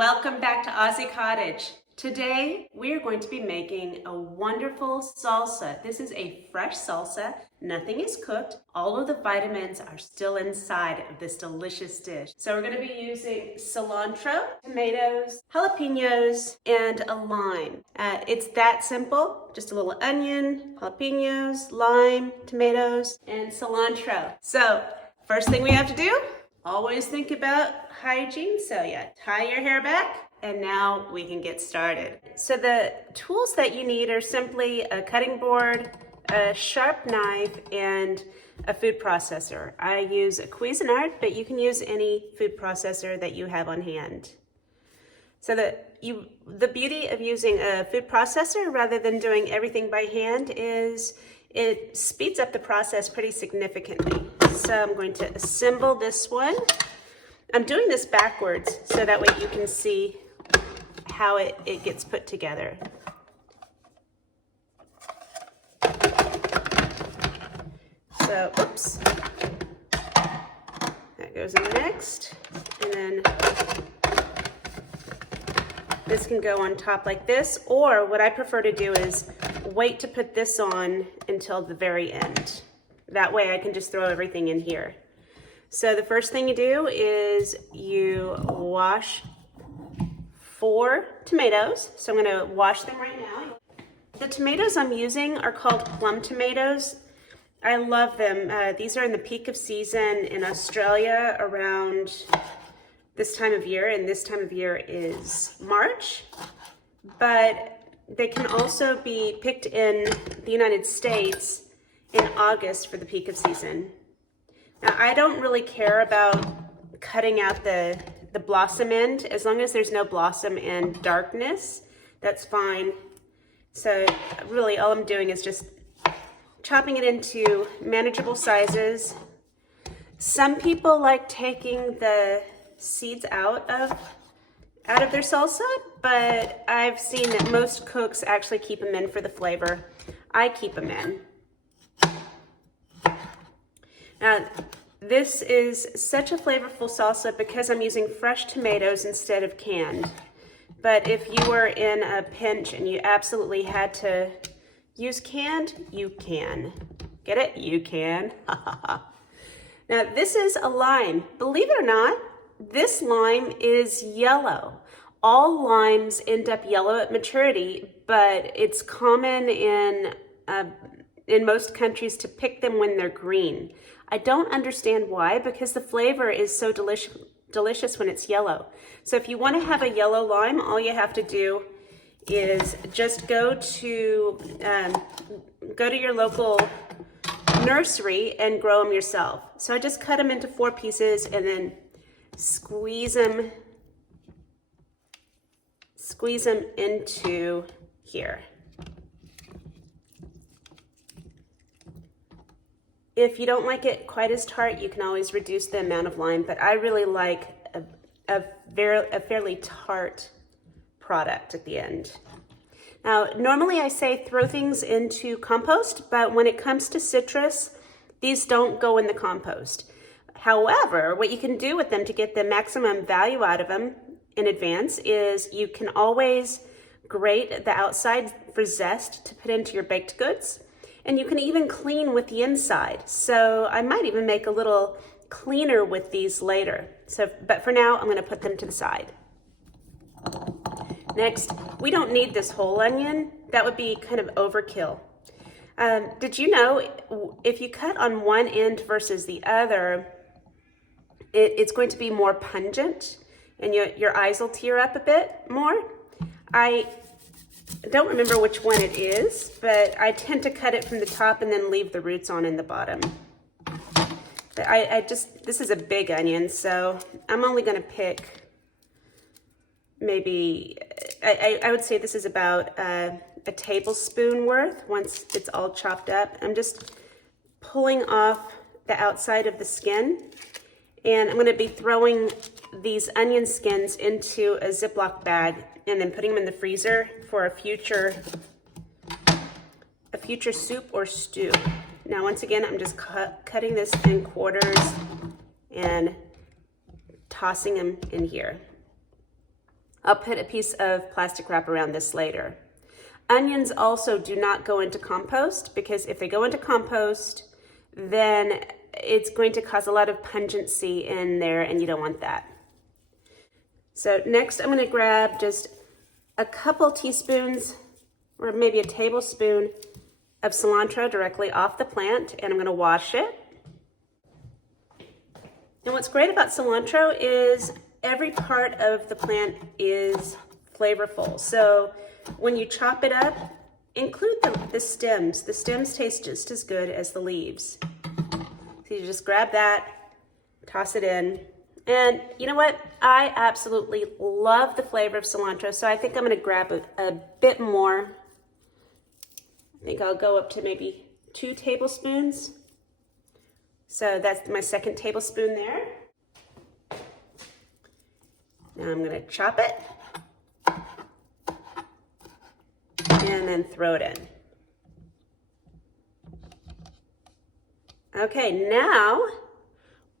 Welcome back to Aussiecottage. Today we are going to be making a wonderful salsa. This is a fresh salsa. Nothing is cooked. All of the vitamins are still inside of this delicious dish. So we're going to be using cilantro, tomatoes, jalapenos, and a lime. It's that simple. Just a little onion, jalapenos, lime, tomatoes, and cilantro. So first thing we have to do, always think about hygiene. So yeah, tie your hair back. And now we can get started. So the tools that you need are simply a cutting board, a sharp knife, and a food processor. I use a Cuisinart, but you can use any food processor that you have on hand. So the beauty of using a food processor rather than doing everything by hand is it speeds up the process pretty significantly. So I'm going to assemble this one. I'm doing this backwards so that way you can see how it gets put together. So, oops. That goes in next. And then this can go on top like this, or what I prefer to do is wait to put this on until the very end. That way I can just throw everything in here. So the first thing you do is you wash 4 tomatoes. So I'm going to wash them right now. The tomatoes I'm using are called plum tomatoes. I love them. These are in the peak of season in Australia around this time of year, and this time of year is March. But they can also be picked in the United States in August for the peak of season. Now, I don't really care about cutting out the blossom end. As long as there's no blossom and darkness, that's fine. So really all I'm doing is just chopping it into manageable sizes. Some people like taking the seeds out of their salsa, but I've seen that most cooks actually keep them in for the flavor. I keep them in. Now, this is such a flavorful salsa because I'm using fresh tomatoes instead of canned. But if you were in a pinch and you absolutely had to use canned, you can. Get it? You can. Now, this is a lime. Believe it or not, this lime is yellow. All limes end up yellow at maturity, but it's common in most countries to pick them when they're green. I don't understand why, because the flavor is so delicious when it's yellow. So if you want to have a yellow lime, all you have to do is just go to your local nursery and grow them yourself. So I just cut them into 4 pieces and then squeeze them into here. If you don't like it quite as tart, you can always reduce the amount of lime, but I really like a fairly tart product at the end. Now, normally I say throw things into compost, but when it comes to citrus, these don't go in the compost. However, what you can do with them to get the maximum value out of them in advance is you can always grate the outside for zest to put into your baked goods. And you can even clean with the inside. So I might even make a little cleaner with these later. But for now, I'm going to put them to the side. Next, we don't need this whole onion. That would be kind of overkill. Did you know if you cut on one end versus the other, it's going to be more pungent and your eyes will tear up a bit more? I don't remember which one it is, but I tend to cut it from the top and then leave the roots on in the bottom. But this is a big onion, so I'm only going to pick maybe, I would say this is about a tablespoon worth once it's all chopped up. I'm just pulling off the outside of the skin, and I'm going to be throwing these onion skins into a Ziploc bag and then putting them in the freezer for a future soup or stew. Now, once again, I'm just cutting this in quarters and tossing them in here. I'll put a piece of plastic wrap around this later. Onions also do not go into compost, because if they go into compost, then it's going to cause a lot of pungency in there, and you don't want that. So next I'm going to grab just a couple teaspoons or maybe a tablespoon of cilantro directly off the plant, and I'm going to wash it. And what's great about cilantro is every part of the plant is flavorful. So when you chop it up, include the stems. The stems taste just as good as the leaves. So you just grab that, toss it in. And you know what? I absolutely love the flavor of cilantro, so I think I'm going to grab a bit more. I think I'll go up to maybe 2 tablespoons. So that's my second tablespoon there. Now I'm going to chop it and then throw it in. Okay, now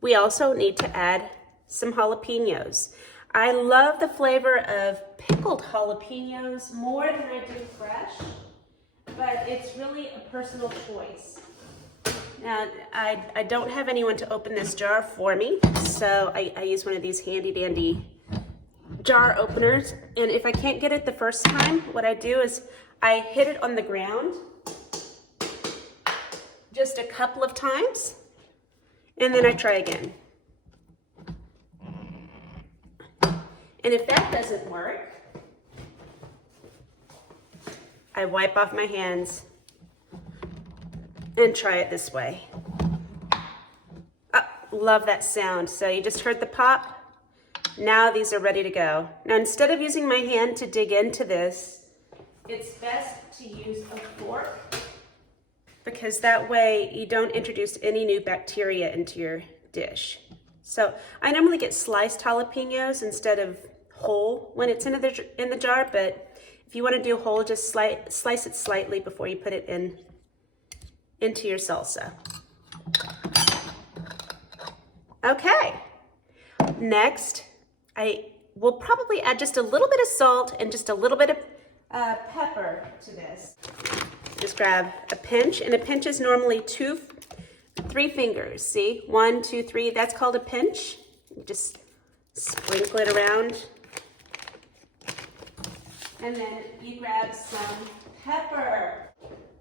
we also need to add some jalapenos. I love the flavor of pickled jalapenos more than I do fresh, but it's really a personal choice. Now, I don't have anyone to open this jar for me, so I use one of these handy dandy jar openers. And if I can't get it the first time, what I do is I hit it on the ground just a couple of times, and then I try again. And if that doesn't work, I wipe off my hands and try it this way. Oh, love that sound. So you just heard the pop. Now these are ready to go. Now instead of using my hand to dig into this, it's best to use a fork, because that way you don't introduce any new bacteria into your dish. So I normally get sliced jalapenos instead of whole when it's in the jar, but if you want to do whole, just slice it slightly before you put it into your salsa. Okay, next I will probably add just a little bit of salt and just a little bit of pepper to this. Just grab a pinch, and a pinch is normally 3 fingers. See, 1, 2, 3, that's called a pinch. Just sprinkle it around. And then you grab some pepper.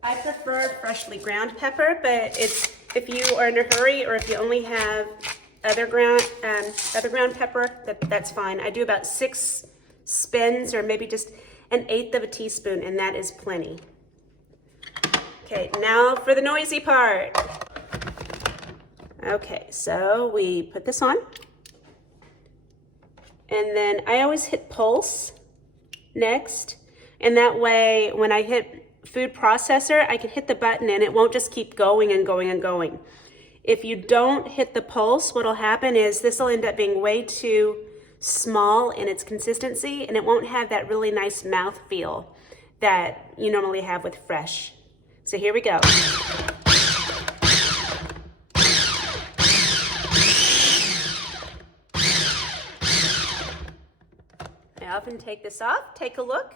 I prefer freshly ground pepper, but if you are in a hurry, or if you only have other ground pepper, that's fine. I do about 6 spins, or maybe just 1/8 of a teaspoon, and that is plenty. Okay, now for the noisy part. Okay, so we put this on, and then I always hit pulse next, and that way when I hit food processor, I can hit the button and it won't just keep going and going and going. If you don't hit the pulse, what'll happen is this will end up being way too small in its consistency, and it won't have that really nice mouth feel that you normally have with fresh. So here we go. I often take this off, take a look,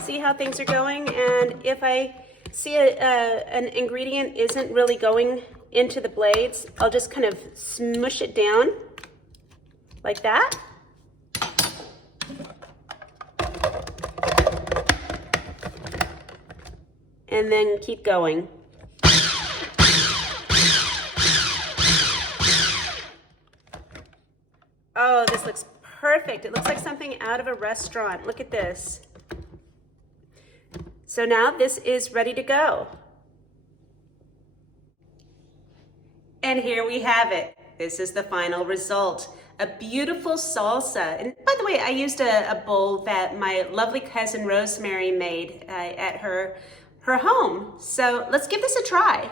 see how things are going, and if I see an ingredient isn't really going into the blades, I'll just kind of smush it down like that. And then keep going. Oh, this looks perfect. It looks like something out of a restaurant. Look at this. So now this is ready to go. And here we have it. This is the final result. A beautiful salsa. And by the way, I used a bowl that my lovely cousin Rosemary made at her home. So let's give this a try.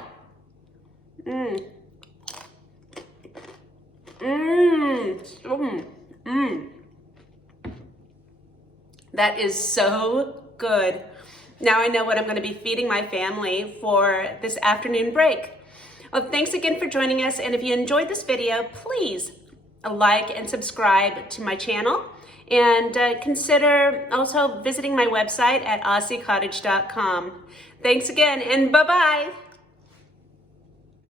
That is so good. Now I know what I'm going to be feeding my family for this afternoon break. Well, thanks again for joining us, and if you enjoyed this video, please like and subscribe to my channel. And consider also visiting my website at aussiecottage.com. Thanks again, and bye-bye.